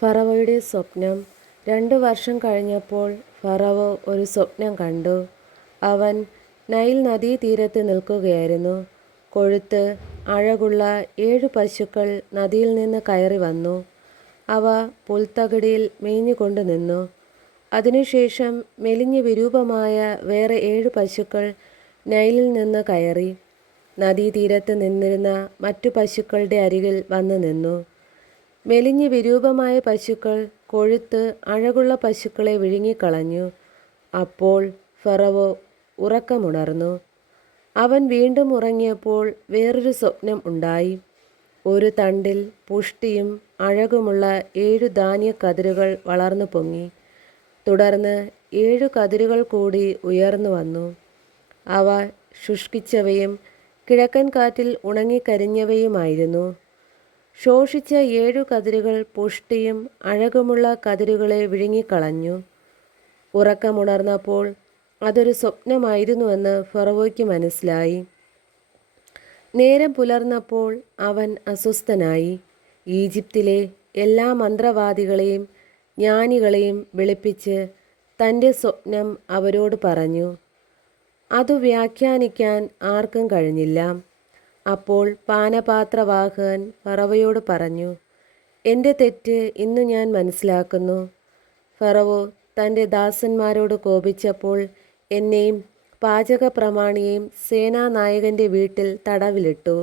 ഫറവോയുടെ സ്വപ്നം. 2 വർഷം കഴിഞ്ഞപ്പോൾ ഫറവോ ഒരു സ്വപ്നം കണ്ടു. അവൻ നൈൽ നദീതീരത്ത് നിൽക്കുകയായിരുന്നു. കൊഴുത്ത് അഴകുള്ള 7 പശുക്കൾ നദിയിൽ നിന്ന് കയറി വന്നു. അവ പുൽത്തകിടിയിൽ മേഞ്ഞുകൊണ്ട് നിന്നു. അതിനുശേഷം മെലിഞ്ഞു വിരൂപമായ വേറെ 7 പശുക്കൾ നൈലിൽ നിന്ന് കയറി നദീതീരത്ത് നിന്നിരുന്ന മറ്റു പശുക്കളുടെ അരികിൽ വന്നു നിന്നു. മെലിഞ്ഞു വിരൂപമായ പശുക്കൾ കൊഴുത്ത് അഴകുള്ള പശുക്കളെ വിഴുങ്ങിക്കളഞ്ഞു. അപ്പോൾ ഫറവോ ഉറക്കമുണർന്നു. അവൻ വീണ്ടും ഉറങ്ങിയപ്പോൾ വേറൊരു സ്വപ്നം ഉണ്ടായി. ഒരു തണ്ടിൽ പുഷ്ടിയും അഴകുമുള്ള 7 ധാന്യക്കതിരുകൾ വളർന്നു പൊങ്ങി. തുടർന്ന് 7 കതിരുകൾ കൂടി ഉയർന്നു വന്നു. അവ ശുഷ്കിച്ചവയും കിഴക്കൻ കാറ്റിൽ ഉണങ്ങിക്കരിഞ്ഞവയുമായിരുന്നു. ശോഷിച്ച 7 കതിരുകൾ പുഷ്ടിയും അഴകുമുള്ള കതിരുകളെ വിഴുങ്ങിക്കളഞ്ഞു. ഉറക്കമുണർന്നപ്പോൾ അതൊരു സ്വപ്നമായിരുന്നുവെന്ന് ഫറവോയ്ക്ക് മനസ്സിലായി. നേരം പുലർന്നപ്പോൾ അവൻ അസ്വസ്ഥനായി. ഈജിപ്തിലെ എല്ലാ മന്ത്രവാദികളെയും ജ്ഞാനികളെയും വിളിപ്പിച്ച് തൻ്റെ സ്വപ്നം അവരോട് പറഞ്ഞു. അതു വ്യാഖ്യാനിക്കാൻ ആർക്കും കഴിഞ്ഞില്ല. അപ്പോൾ പാനപാത്രവാഹകൻ ഫറവോയോട് പറഞ്ഞു, എൻ്റെ തെറ്റ് ഇന്നു ഞാൻ മനസ്സിലാക്കുന്നു. ഫറവോ തൻ്റെ ദാസന്മാരോട് കോപിച്ചപ്പോൾ എന്നെയും പാചകപ്രമാണിയെയും സേനാനായകൻ്റെ വീട്ടിൽ തടവിലിട്ടു.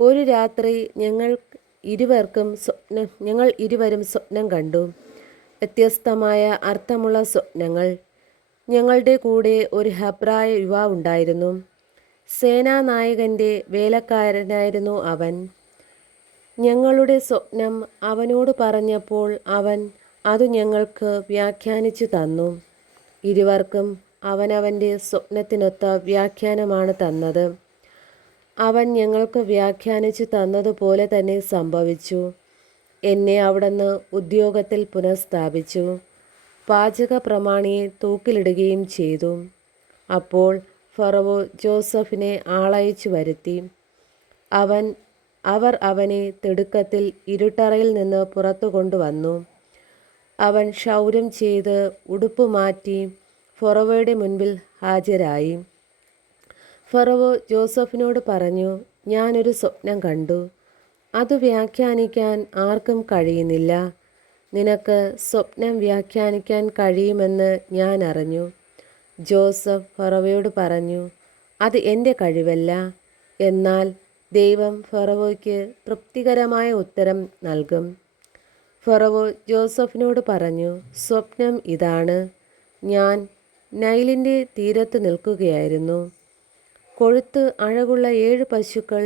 ഒരു രാത്രി ഞങ്ങൾ ഇരുവരും സ്വപ്നം കണ്ടു. വ്യത്യസ്തമായ അർത്ഥമുള്ള സ്വപ്നങ്ങൾ. ഞങ്ങളുടെ കൂടെ ഒരു ഹെബ്രായ യുവാവുണ്ടായിരുന്നു. സേനാനായകൻ്റെ വേലക്കാരനായിരുന്നു അവൻ. ഞങ്ങളുടെ സ്വപ്നം അവനോട് പറഞ്ഞപ്പോൾ അവൻ അതു ഞങ്ങൾക്ക് വ്യാഖ്യാനിച്ചു തന്നു. ഇരുവർക്കും അവനവൻ്റെ സ്വപ്നത്തിനൊത്ത വ്യാഖ്യാനമാണ് തന്നത്. അവൻ ഞങ്ങൾക്ക് വ്യാഖ്യാനിച്ചു തന്നതുപോലെ തന്നെ സംഭവിച്ചു. എന്നെ അവിടുന്ന് ഉദ്യോഗത്തിൽ പുനഃസ്ഥാപിച്ചു. പാചകപ്രമാണിയെ തൂക്കിലിടുകയും ചെയ്തു. അപ്പോൾ ഫറവോ ജോസഫിനെ ആളയച്ചു വരുത്തി. അവർ അവനെ തിടുക്കത്തിൽ ഇരുട്ടറയിൽ നിന്ന് പുറത്തു കൊണ്ടുവന്നു. അവൻ ക്ഷൗരം ചെയ്ത് ഉടുപ്പ് മാറ്റി ഫറവോയുടെ മുൻപിൽ ഹാജരായി. ഫറവോ ജോസഫിനോട് പറഞ്ഞു, ഞാനൊരു സ്വപ്നം കണ്ടു. അത് വ്യാഖ്യാനിക്കാൻ ആർക്കും കഴിയുന്നില്ല. നിനക്ക് സ്വപ്നം വ്യാഖ്യാനിക്കാൻ കഴിയുമെന്ന് ഞാൻ അറിഞ്ഞു. ജോസഫ് ഫറവോയോട് പറഞ്ഞു, അത് എൻ്റെ കഴിവല്ല. എന്നാൽ ദൈവം ഫറവോയ്ക്ക് തൃപ്തികരമായ ഉത്തരം നൽകും. ഫറവോ ജോസഫിനോട് പറഞ്ഞു, സ്വപ്നം ഇതാണ്. ഞാൻ നൈലിൻ്റെ തീരത്ത് നിൽക്കുകയായിരുന്നു. കൊഴുത്ത് അഴകുള്ള 7 പശുക്കൾ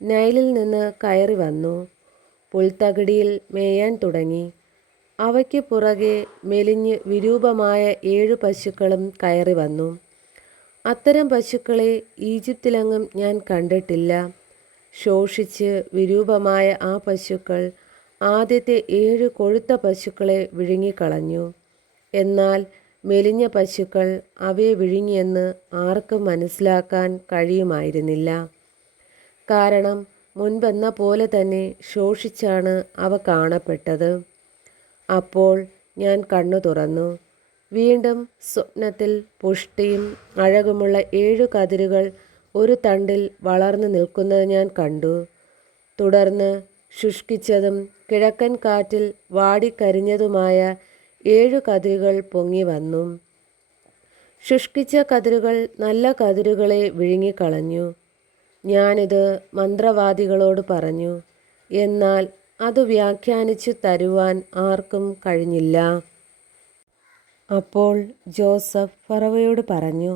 നൈലിൽ നിന്ന് കയറി വന്നു. പുൽത്തകിടിയിൽ മേയാൻ തുടങ്ങി. അവയ്ക്ക് പുറകെ മെലിഞ്ഞ് വിരൂപമായ 7 പശുക്കളും കയറി വന്നു. അത്തരം പശുക്കളെ ഈജിപ്തിലെങ്ങും ഞാൻ കണ്ടിട്ടില്ല. ശോഷിച്ച് വിരൂപമായ ആ പശുക്കൾ ആദ്യത്തെ 7 കൊഴുത്ത പശുക്കളെ വിഴുങ്ങിക്കളഞ്ഞു. എന്നാൽ മെലിഞ്ഞ പശുക്കൾ അവയെ വിഴുങ്ങിയെന്ന് ആർക്കും മനസ്സിലാക്കാൻ കഴിയുമായിരുന്നില്ല. കാരണം മുൻപെന്ന പോലെ തന്നെ ശോഷിച്ചാണ് അവ കാണപ്പെട്ടത്. അപ്പോൾ ഞാൻ കണ്ണു തുറന്നു. വീണ്ടും സ്വപ്നത്തിൽ പുഷ്ടിയും അഴകുമുള്ള 7 കതിരുകൾ ഒരു തണ്ടിൽ വളർന്നു നിൽക്കുന്നത് ഞാൻ കണ്ടു. തുടർന്ന് ശുഷ്കിച്ചതും കിഴക്കൻ കാറ്റിൽ വാടിക്കരിഞ്ഞതുമായ 7 കതിരുകൾ പൊങ്ങി വന്നു. ശുഷ്കിച്ച കതിരുകൾ നല്ല കതിരുകളെ വിഴുങ്ങിക്കളഞ്ഞു. ഞാനിത് മന്ത്രവാദികളോട് പറഞ്ഞു. എന്നാൽ അത് വ്യാഖ്യാനിച്ചു തരുവാൻ ആർക്കും കഴിഞ്ഞില്ല. അപ്പോൾ ജോസഫ് ഫറവോയോട് പറഞ്ഞു,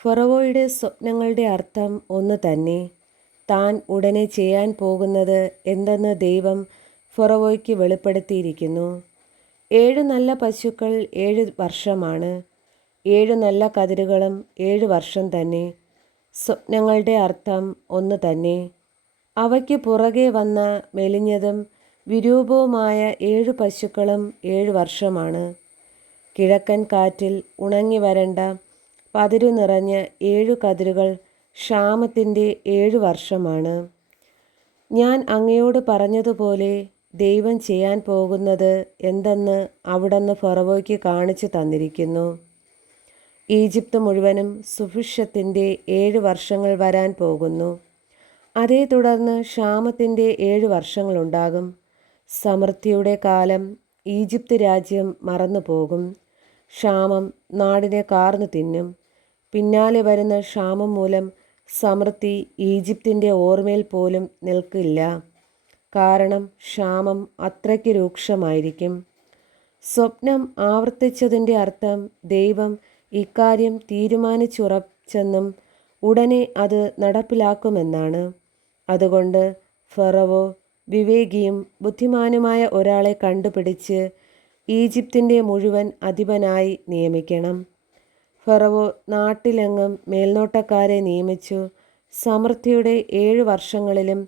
ഫറവോയുടെ സ്വപ്നങ്ങളുടെ അർത്ഥം ഒന്ന് തന്നെ. താൻ ഉടനെ ചെയ്യാൻ പോകുന്നത് എന്തെന്ന് ദൈവം ഫറവോയ്ക്ക് വെളിപ്പെടുത്തിയിരിക്കുന്നു. 7 നല്ല പശുക്കൾ 7 വർഷമാണ്. 7 നല്ല കതിരുകളും 7 വർഷം തന്നെ. സ്വപ്നങ്ങളുടെ അർത്ഥം ഒന്ന് തന്നെ. അവയ്ക്ക് പുറകെ വന്ന മെലിഞ്ഞതും വിരൂപവുമായ 7 പശുക്കളും 7 വർഷമാണ്. കിഴക്കൻ കാറ്റിൽ ഉണങ്ങി വരണ്ട പതിരു നിറഞ്ഞ 7 കതിരുകൾ ക്ഷാമത്തിൻ്റെ 7 വർഷമാണ്. ഞാൻ അങ്ങയോട് പറഞ്ഞതുപോലെ ദൈവം ചെയ്യാൻ പോകുന്നത് എന്തെന്ന് അവിടുന്ന് ഫറവോയ്ക്ക് കാണിച്ചു തന്നിരിക്കുന്നു. ഈജിപ്ത് മുഴുവനും സുഭിക്ഷത്തിൻ്റെ 7 വർഷങ്ങൾ വരാൻ പോകുന്നു. അതേ തുടർന്ന് ക്ഷാമത്തിൻ്റെ 7 വർഷങ്ങളുണ്ടാകും. സമൃദ്ധിയുടെ കാലം ഈജിപ്ത് രാജ്യം മറന്നു പോകും. ക്ഷാമം നാടിനെ കാർന്നു തിന്നും. പിന്നാലെ വരുന്ന ക്ഷാമം മൂലം സമൃദ്ധി ഈജിപ്തിൻ്റെ ഓർമ്മയിൽ പോലും നിൽക്കില്ല. കാരണം ക്ഷാമം അത്രയ്ക്ക് രൂക്ഷമായിരിക്കും. സ്വപ്നം ആവർത്തിച്ചതിൻ്റെ അർത്ഥം ദൈവം ഇക്കാര്യം തീരുമാനിച്ചുറച്ചെന്നും ഉടനെ അത് നടപ്പിലാക്കുമെന്നാണ്. അതുകൊണ്ട് ഫറവോ വിവേകിയും ബുദ്ധിമാനുമായ ഒരാളെ കണ്ടുപിടിച്ച് ഈജിപ്തിൻ്റെ മുഴുവൻ അധിപനായി നിയമിക്കണം. ഫറവോ നാട്ടിലെങ്ങും മേൽനോട്ടക്കാരെ നിയമിച്ചു. സമൃദ്ധിയുടെ 7 വർഷങ്ങളിലും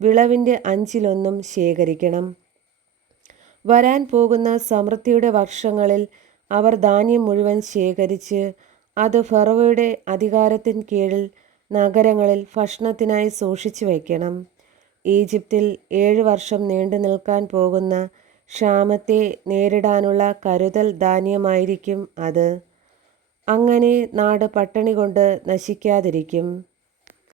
വിളവിൻ്റെ 5-1 ശേഖരിക്കണം. വരാൻ പോകുന്ന സമൃദ്ധിയുടെ വർഷങ്ങളിൽ അവർ ധാന്യം മുഴുവൻ ശേഖരിച്ച് അത് ഫറവോയുടെ അധികാരത്തിന് കീഴിൽ നഗരങ്ങളിൽ ഭക്ഷണത്തിനായി സൂക്ഷിച്ചു വയ്ക്കണം. ഈജിപ്തിൽ 7 വർഷം നീണ്ടു നിൽക്കാൻ പോകുന്ന ക്ഷാമത്തെ നേരിടാനുള്ള കരുതൽ ധാന്യമായിരിക്കും അത്. അങ്ങനെ നാട് പട്ടിണി കൊണ്ട് നശിക്കാതിരിക്കും.